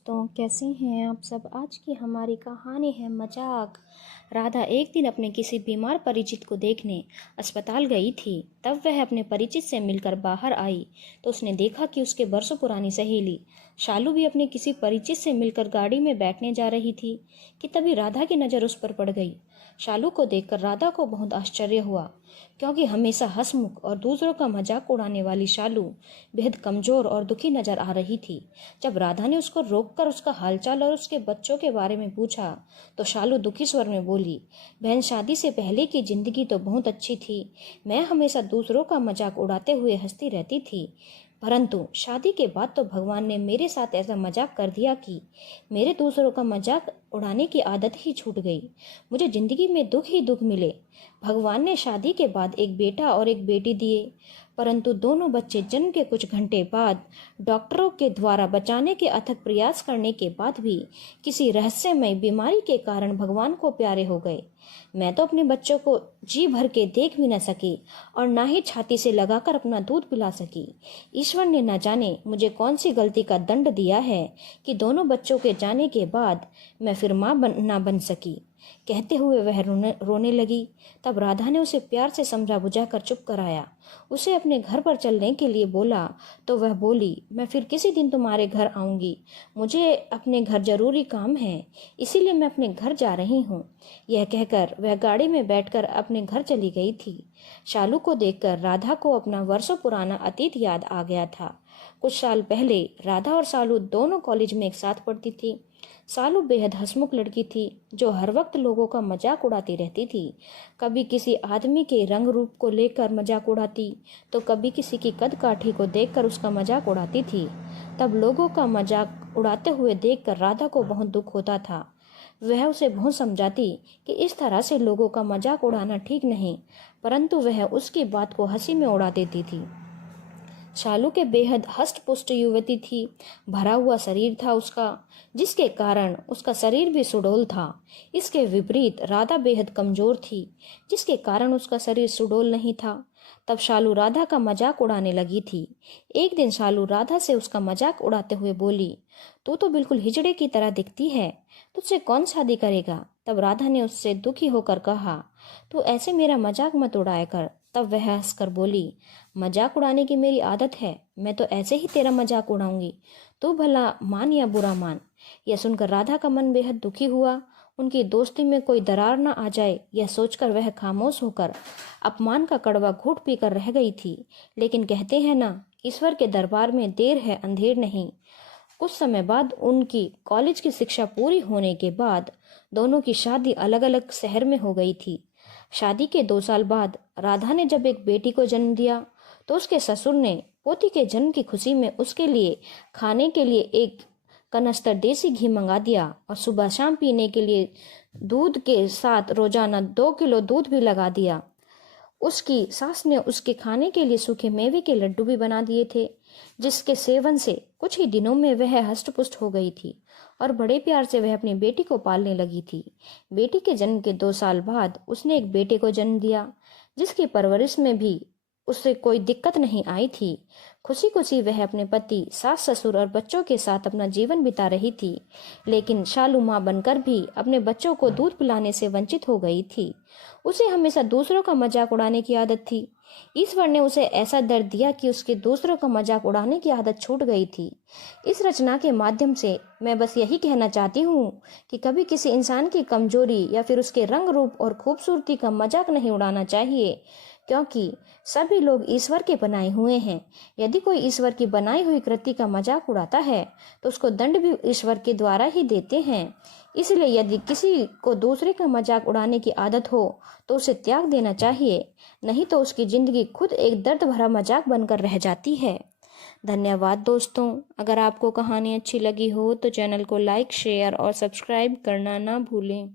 दोस्तों, कैसे हैं आप सब। आज की हमारी कहानी है मजाक। राधा एक दिन अपने किसी बीमार परिचित को देखने अस्पताल गई थी। तब वह अपने परिचित से मिलकर बाहर आई तो उसने देखा कि उसके बरसों पुरानी सहेली शालू भी अपने किसी परिचित से मिलकर गाड़ी में बैठने जा रही थी कि तभी राधा की नज़र उस पर पड़ गई। शालू को देखकर राधा को बहुत आश्चर्य हुआ, क्योंकि हमेशा हंसमुख और दूसरों का मजाक उड़ाने वाली शालू बेहद कमजोर और दुखी नजर आ रही थी। जब राधा ने उसको रोककर उसका हालचाल और उसके बच्चों के बारे में पूछा तो शालू दुखी स्वर में बोली, बहन, शादी से पहले की जिंदगी तो बहुत अच्छी थी। मैं हमेशा दूसरों का मजाक उड़ाते हुए हंसती रहती थी, परंतु शादी के बाद तो भगवान ने मेरे साथ ऐसा मजाक कर दिया कि मेरे दूसरों का मजाक उड़ाने की आदत ही छूट गई। मुझे जिंदगी में दुख ही दुख मिले। भगवान ने शादी के बाद एक बेटा और एक बेटी दिए, परंतु दोनों बच्चे जन्म के कुछ घंटे बाद डॉक्टरों के द्वारा बचाने के अथक प्रयास करने के बाद भी किसी रहस्यमय बीमारी के कारण भगवान को प्यारे हो गए। मैं तो अपने बच्चों को जी भर के देख भी न सकी और ना ही छाती से लगाकर अपना दूध पिला सकी। ईश्वर ने न जाने मुझे कौन सी गलती का दंड दिया है कि दोनों बच्चों के जाने के बाद मैं फिर माँ ना बन सकी। कहते हुए वह रोने लगी। तब राधा ने उसे प्यार से समझा बुझाकर चुप कराया। उसे अपने घर पर चलने के लिए बोला तो वह बोली, मैं फिर किसी दिन तुम्हारे घर आऊंगी। मुझे अपने घर जरूरी काम है, इसीलिए मैं अपने घर जा रही हूँ। यह कहकर वह गाड़ी में बैठकर अपने घर चली गई थी। शालू को देखकर राधा को अपना वर्षों पुराना अतीत याद आ गया था। कुछ साल पहले राधा और शालू दोनों कॉलेज में एक साथ पढ़ती थी। शालू बेहद हंसमुख लड़की थी जो हर वक्त लोगों का मजाक उड़ाती रहती थी। कभी किसी आदमी के रंग रूप को लेकर मजाक उड़ाती तो कभी किसी की कद काठी को देखकर उसका मजाक उड़ाती थी। तब लोगों का मजाक उड़ाते हुए देखकर राधा को बहुत दुख होता था। वह उसे बहुत समझाती कि इस तरह से लोगों का मजाक उड़ाना ठीक नहीं, परंतु वह उसकी बात को हंसी में उड़ा देती थी। शालू के बेहद हष्ट पुष्ट युवती थी। भरा हुआ शरीर था उसका, जिसके कारण उसका शरीर भी सुडौल था। इसके विपरीत राधा बेहद कमजोर थी, जिसके कारण उसका शरीर सुडौल नहीं था। तब शालू राधा का मजाक उड़ाने लगी थी। एक दिन शालू राधा से उसका मजाक उड़ाते हुए बोली, तू तो बिल्कुल हिजड़े की तरह दिखती है, तुझसे कौन शादी करेगा। तब राधा ने उससे दुखी होकर कहा, तू ऐसे मेरा मजाक मत उड़ाया कर। तब वह हंसकर बोली, मजाक उड़ाने की मेरी आदत है, मैं तो ऐसे ही तेरा मजाक उड़ाऊंगी, तू भला मान या बुरा मान। यह सुनकर राधा का मन बेहद दुखी हुआ। उनकी दोस्ती में कोई दरार न आ जाए, यह सोचकर वह खामोश होकर अपमान का कड़वा घूंट पीकर रह गई थी। लेकिन कहते हैं ना, ईश्वर के दरबार में देर है अंधेर नहीं। कुछ समय बाद उनकी कॉलेज की शिक्षा पूरी होने के बाद दोनों की शादी अलग अलग शहर में हो गई थी। शादी के 2 साल बाद राधा ने जब एक बेटी को जन्म दिया तो उसके ससुर ने पोती के जन्म की खुशी में उसके लिए खाने के लिए एक कनस्तर देसी घी मंगा दिया और सुबह शाम पीने के लिए दूध के साथ रोजाना 2 किलो दूध भी लगा दिया। उसकी सास ने उसके खाने के लिए सूखे मेवे के लड्डू भी बना दिए थे, जिसके सेवन से कुछ ही दिनों में वह हष्टपुष्ट हो गई थी और बड़े प्यार से वह अपनी बेटी को पालने लगी थी। बेटी के जन्म के 2 साल बाद उसने एक बेटे को जन्म दिया, जिसकी परवरिश में भी उससे कोई दिक्कत नहीं आई थी। खुशी खुशी वह अपने पति, सास ससुर और बच्चों के साथ अपना जीवन बिता रही थी। लेकिन शालू माँ बनकर भी अपने बच्चों को दूध पिलाने से वंचित हो गई थी। उसे हमेशा दूसरों का मजाक उड़ाने की आदत थी। ईश्वर ने उसे ऐसा दर्द दिया कि उसके दूसरों का मजाक उड़ाने की आदत छूट गई थी। इस रचना के माध्यम से मैं बस यही कहना चाहती हूँ कि कभी किसी इंसान की कमजोरी या फिर उसके रंग रूप और खूबसूरती का मजाक नहीं उड़ाना चाहिए, क्योंकि सभी लोग ईश्वर के बनाए हुए हैं। यदि कोई ईश्वर की बनाई हुई कृति का मजाक उड़ाता है तो उसको दंड भी ईश्वर के द्वारा ही देते हैं। इसलिए यदि किसी को दूसरे का मजाक उड़ाने की आदत हो तो उसे त्याग देना चाहिए, नहीं तो उसकी जिंदगी खुद एक दर्द भरा मजाक बनकर रह जाती है। धन्यवाद दोस्तों। अगर आपको कहानी अच्छी लगी हो तो चैनल को लाइक, शेयर और सब्सक्राइब करना ना भूलें।